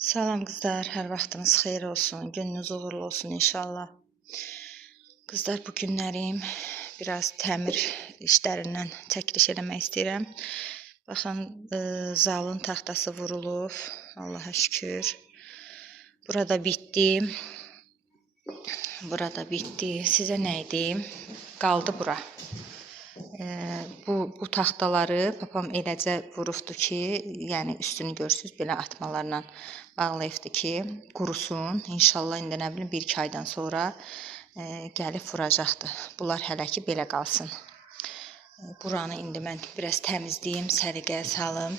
Salam qızlar, hər vaxtınız xeyir olsun, gününüz uğurlu olsun inşallah. Qızlar, bu günlərim biraz təmir işlərindən çəkiliş eləmək istəyirəm. Baxın, zalın taxtası vurulub, Allaha şükür. Burada bitdi. Sizə nə edim? Qaldı bura. Bu taxtaları papam eləcə vurubdu ki, yəni üstünü görsünüz, belə atmalarla bağlayıbdı ki, qurusun. İnşallah indi nə bilim 1-2 aydan sonra gəlib vuracaqdı. Bunlar hələ ki belə qalsın. Buranı indi mən biraz təmizləyim, səliqəyə salım.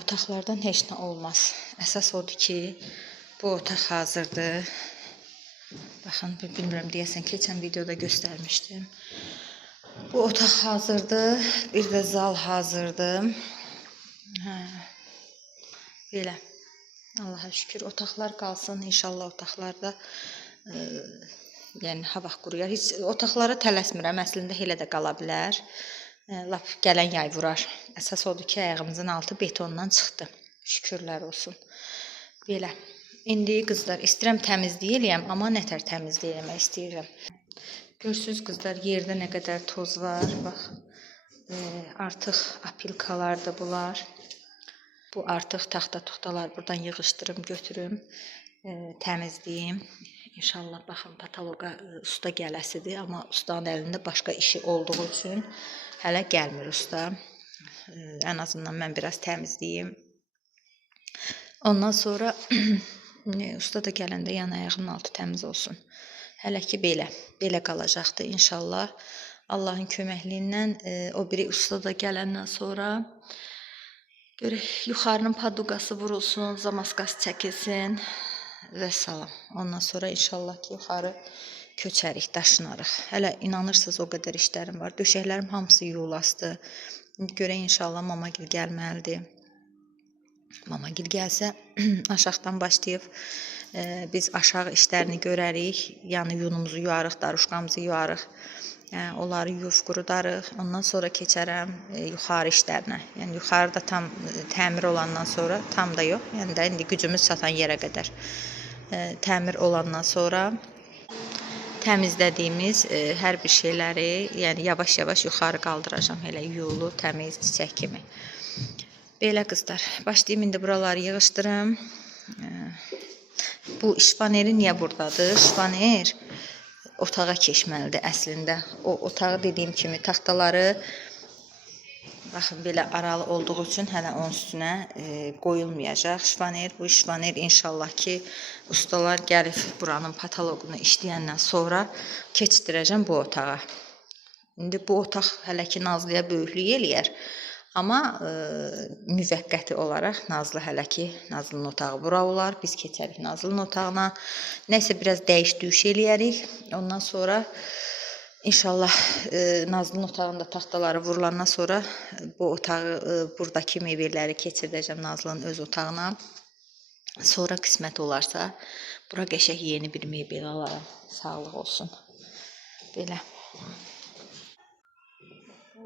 Otaqlardan heç nə olmaz. Əsas odur ki, bu otaq hazırdır. Baxın, bilmirəm deyəsən keçən videoda göstərmişdim. Bu otaq hazırdır. Bir də zal hazırdır. Belə. Allaha şükür. Otaqlar qalsın. İnşallah otaqlarda yəni hava quruyar. Heç otaqlara tələsmirəm. Əslində elə də qala bilər. Lap gələn yay vurar. Əsas odur ki, ayağımızın altı betondan çıxdı. Şükürlər olsun. Belə. İndi qızlar istəyirəm təmizlik eləyəm, amma nətər təmizlik eləmək istəyirəm. Görürsünüz qızlar, yerdə nə qədər toz var. Bax, artıq apilkalardır bunlar. Bu artıq taxta-tuxtalar buradan yığışdırım, götürüm, təmizləyim. İnşallah baxın, patoloqa usta gələsidir, amma ustanın əlində başqa işi olduğu üçün hələ gəlmir usta. Ən azından mən biraz təmizləyim. Ondan sonra usta da gələndə yan ayağının altı təmiz olsun. Hələ ki belə qalacaqdı inşallah. Allahın köməkliyindən o biri usta da gələndən sonra görək, yuxarının paduqası vurulsun, zamaskası çəkilsin və salam. Ondan sonra inşallah ki, yuxarı köçərik, daşınarıq. Hələ inanırsınız o qədər işlərim var. Döşəklərim hamısı yuğulasdı. Görək inşallah mamagil gəlməlidir. Mamagil gəlsə aşağıdan başlayıb biz aşağı işlərini görərik. Yəni yunumuzu yuarıq, daruşqamızı yuarıq. Onları yuyub qurudarıq. Ondan sonra keçərəm yuxarı işlərinə. Yəni yuxarıda tam təmir olandan sonra, tam da yox. Yəni də indi gücümüz çatan yerə qədər təmir olandan sonra təmizlədiyimiz hər bir şeyləri, yəni yavaş-yavaş yuxarı qaldıracağam. Elə yuyulu, təmiz, çiçək kimi. Belə qızlar, başlayayım indi buraları yığışdırım. Bu şifaneri niyə buradadır? Şifaner otağa keçməlidir əslində. O otağı dediyim kimi taxtaları baxın belə aralı olduğu üçün hələ onun üstünə qoyulmayacaq şifaner. Bu şifaner inşallah ki ustalar gəlib buranın patoloqunu işləyəndən sonra keçdirəcəm bu otağa. İndi bu otaq hələ ki Nazlıya böyüklük eləyər. Amma müvəqqəti olaraq Nazlı hələ ki, Nazlının otağı bura olar. Biz keçərik Nazlının otağına. Nəysə biraz dəyiş-düyüş eləyərik. Ondan sonra inşallah Nazlının otağında taxtaları vurulandan sonra bu otağı, buradakı mebelləri keçirdəcəm Nazlının öz otağına. Sonra qismət olarsa, bura qəşəng yeni bir mebel alaram. Sağlıq olsun. Belə.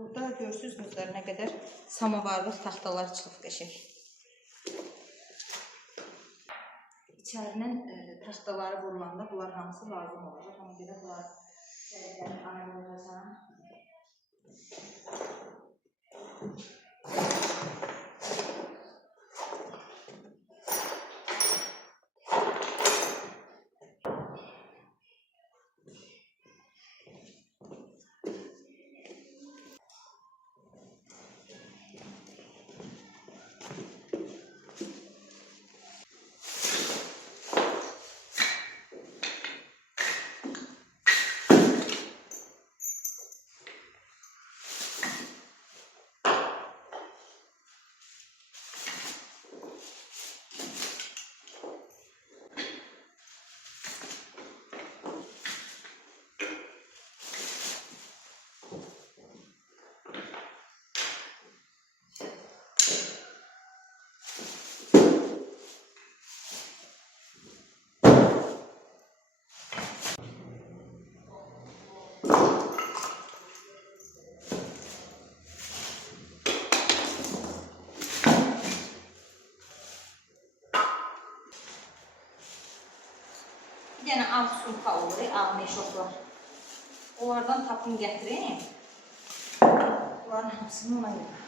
Burada görürsünüz qızlar nə qədər samovarlıq taxtalar çıxıb qəşəng. İçərinin taxtaları vurulanda bunlar hamısı lazım olacaq. Ona görə bunlar sərəkəni ayıracaqam. dənə ağ sumka olur, ağ meşoklar. Onlardan tapın gətirin. Bunların hamısını ona görə.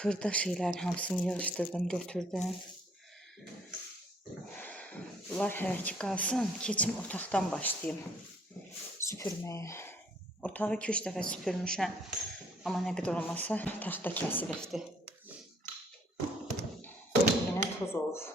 Xırda şeylərin hamısını yığışdırdım, götürdüm. Bunlar hələ ki qalsın, keçim otaqdan başlayayım süpürməyə. Otağı 2-3 dəfə süpürmüşəm, amma nə qədər olmasa taxta kəsilibdir. Yenə toz olur.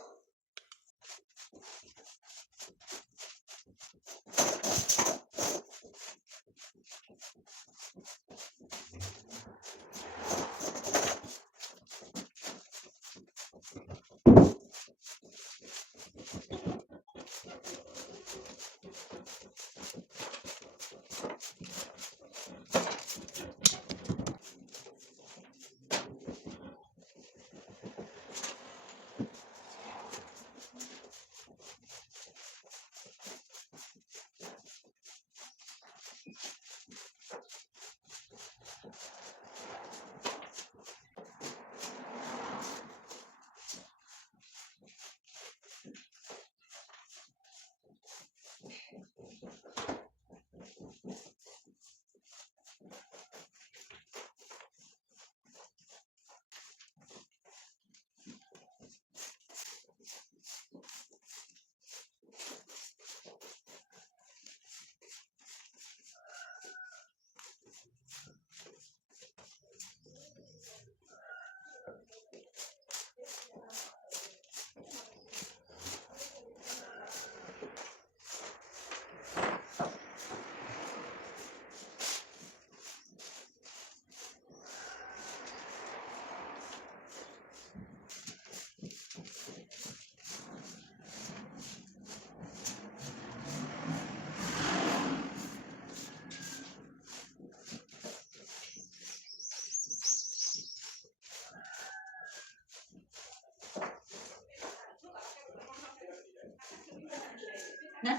Nə?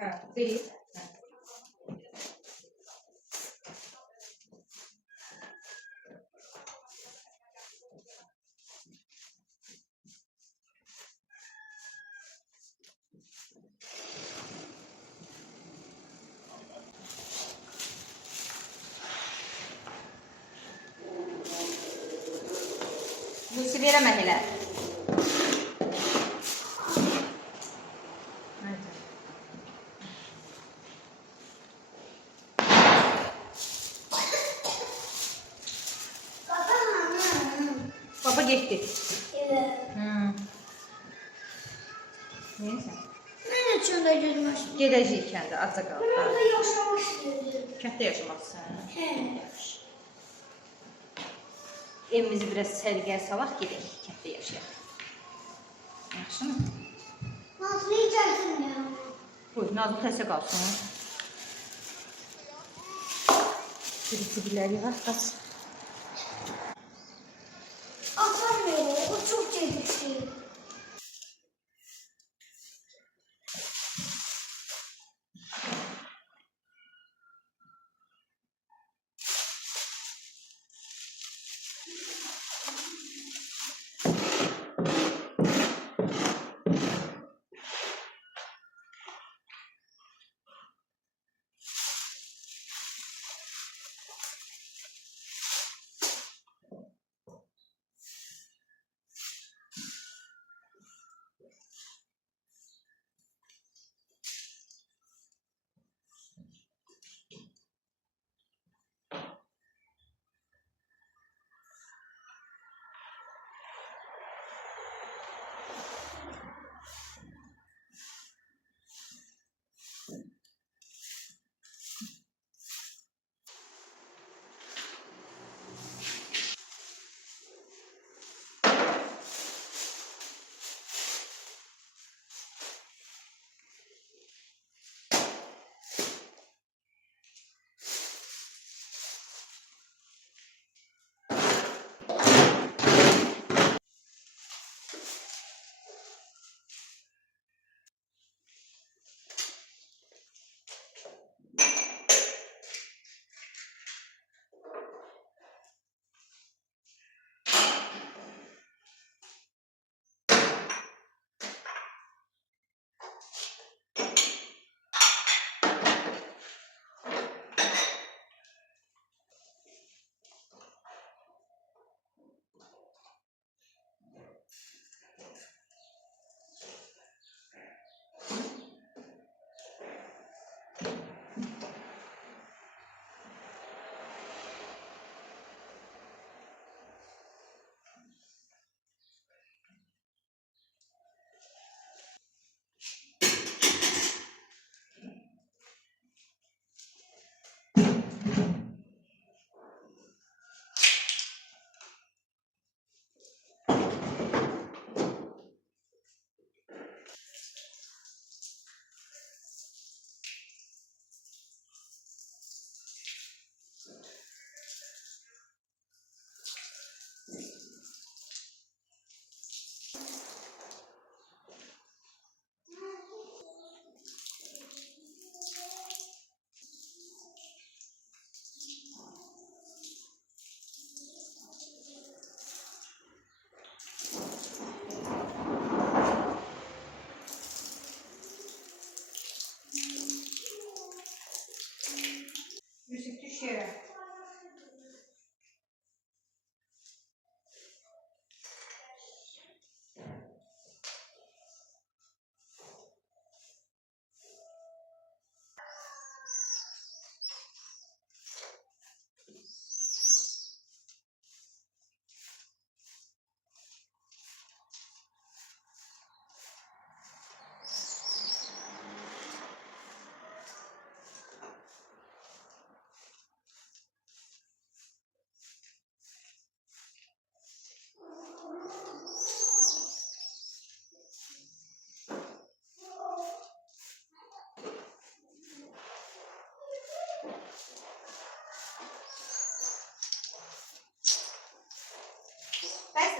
Hə, deyil. Lucy verəmə elə. Baba getdi. Evet. Neyse. Ben üçün də gözüm açdım. Gedəcəyik kəndə, azca qaldı. Burada yaşamak istedim. Kənddə yaşamaqsan. He. Evimizi biraz sərgiyə salaq, gedək, kənddə yaşayaq. Yaxşı mı? Nazlı yiyeceksin ya. Buyur, Nazlı təsə qalsın. Cibiləri yığaq, qaç. Atamıyorum. O çok çekişti.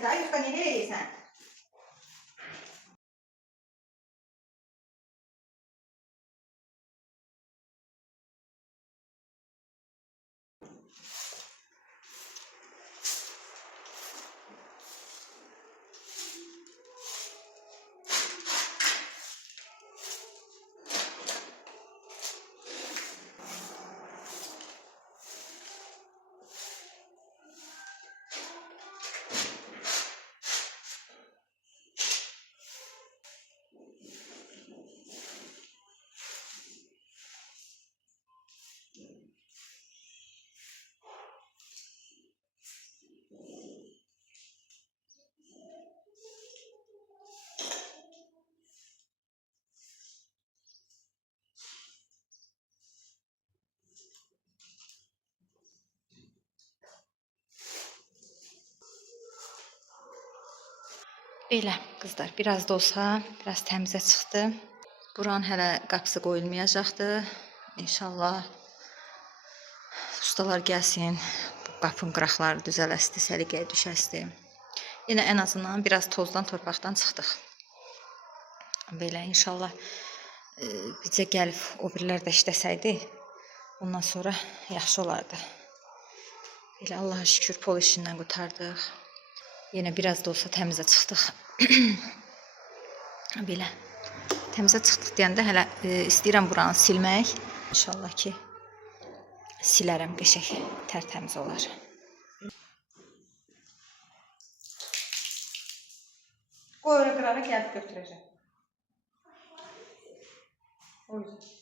Bəsdir də, Yusqa nə eləyirsən? Belə qızlar, biraz da olsa, biraz təmizə çıxdı. Buranın hələ qapısı qoyulmayacaqdı. İnşallah ustalar gəlsin, bu qapının qıraqları düzələsdi, səliqəyə düşəsdi. Yenə ən azından biraz tozdan, torpaqdan çıxdıq. Belə inşallah bizə gəlib o birilər də işləsəydi, ondan sonra yaxşı olardı. Belə Allaha şükür pol işindən qurtardıq. Yenə biraz da olsa təmizə çıxdıq. Belə təmizə çıxdıq deyəndə hələ istəyirəm buranı silmək. İnşallah ki silərəm, qəşəng, tərtəmiz olar. Qoy ora qırağa gəlib götürəcəm. O yüzden.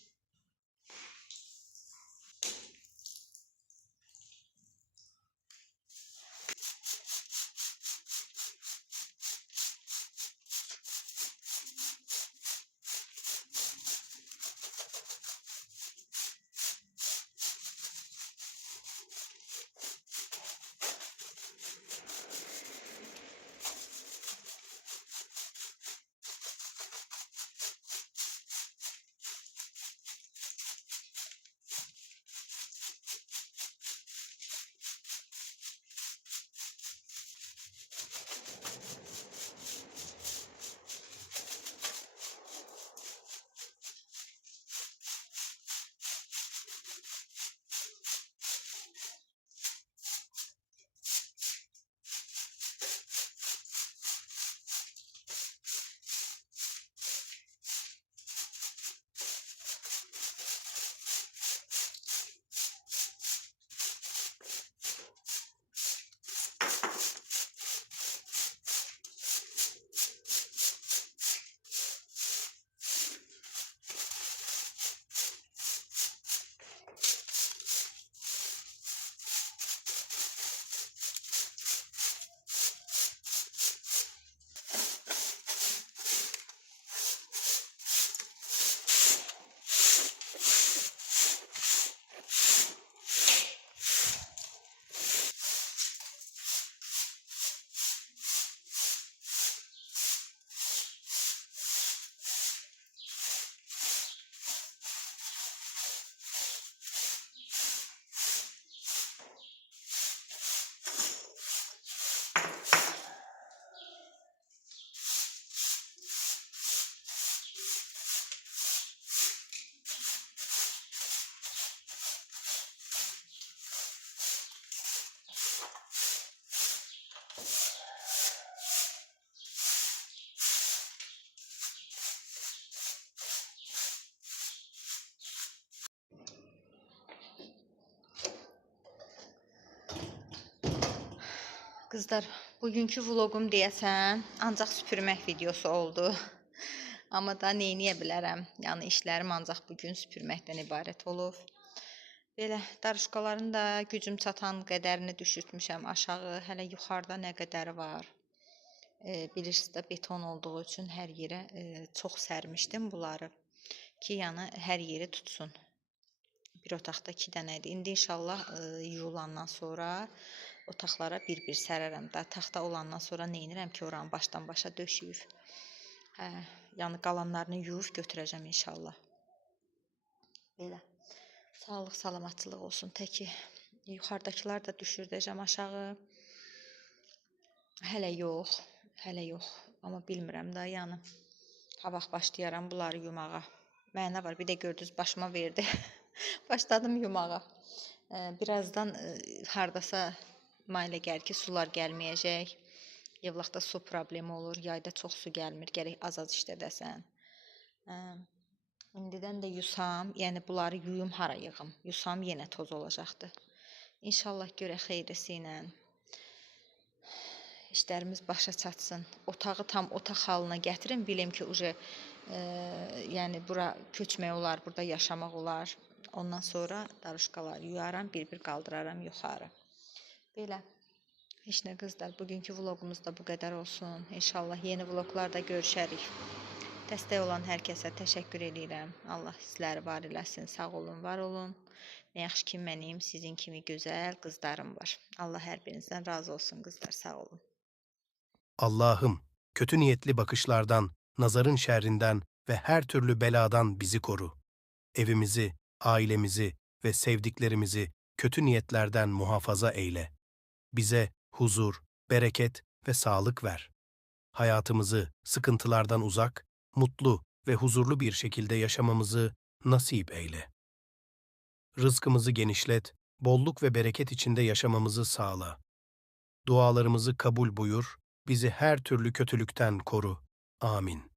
Qızlar, bugünkü vloqum deyəsən ancaq süpürmək videosu oldu. Amma da neyniyə bilərəm. Yəni işlərim ancaq bugün süpürməkdən ibarət olub. Belə darışqaların da gücüm çatan qədərini düşürtmüşəm aşağı. Hələ yuxarıda nə qədəri var. Bilirsiniz də beton olduğu üçün hər yerə çox sərmişdim bunları. Ki yəni hər yeri tutsun. Bir otaqda 2 dənə idi. İndi inşallah yuyulandan sonra otaqlara bir-bir sərərəm. Da taxta olandan sonra neynirəm ki, oranı başdan başa döşüyüb. Yəni qalanlarını yuyub götürəcəm inşallah. Belə. Sağlıq, salamatçılıq olsun. Təki yuxarıdakılar da düşürdəcəm aşağı. Hələ yox, hələ yox. Amma bilmirəm də, yəni ha vaxt başlayaram bunları yumağa. Mənə var, bir də gördünüz başıma verdi. Başladım yumağa. Birazdan hardasa mənə elə gəlir ki, sular gəlməyəcək. Evlaqda su problemi olur, yayda çox su gəlmir, gərək az-az işlədəsən. İndidən də yusam, yəni bunları yuyum hara yığım? Yusam yenə toz olacaqdı. İnşallah görək xeyrisi ilə. İşlərimiz başa çatsın. Otağı tam otaq halına gətirin. Bilim ki, yəni bura köçmək olar, burada yaşamaq olar. Ondan sonra daruşqaları yuyaram, bir-bir qaldıraram yuxarı. Belə. Heç nə qızlar, bugünkü vloqumuz da bu qədər olsun. İnşallah yeni vloqlarda görüşərik. Dəstək olan hər kəsə təşəkkür edirəm. Allah sizləri var eləsin. Sağ olun, var olun. Nə yaxşı ki, mənim sizin kimi gözəl qızlarım var. Allah hər birinizdən razı olsun qızlar. Sağ olun. Allah'ım, kötü niyetli bakışlardan, nazarın şerrinden ve her türlü beladan bizi koru. Evimizi, ailemizi ve sevdiklerimizi kötü niyetlerden muhafaza eyle. Bize huzur, bereket ve sağlık ver. Hayatımızı sıkıntılardan uzak, mutlu ve huzurlu bir şekilde yaşamamızı nasip eyle. Rızkımızı genişlet, bolluk ve bereket içinde yaşamamızı sağla. Dualarımızı kabul buyur, bizi her türlü kötülükten koru. Amin.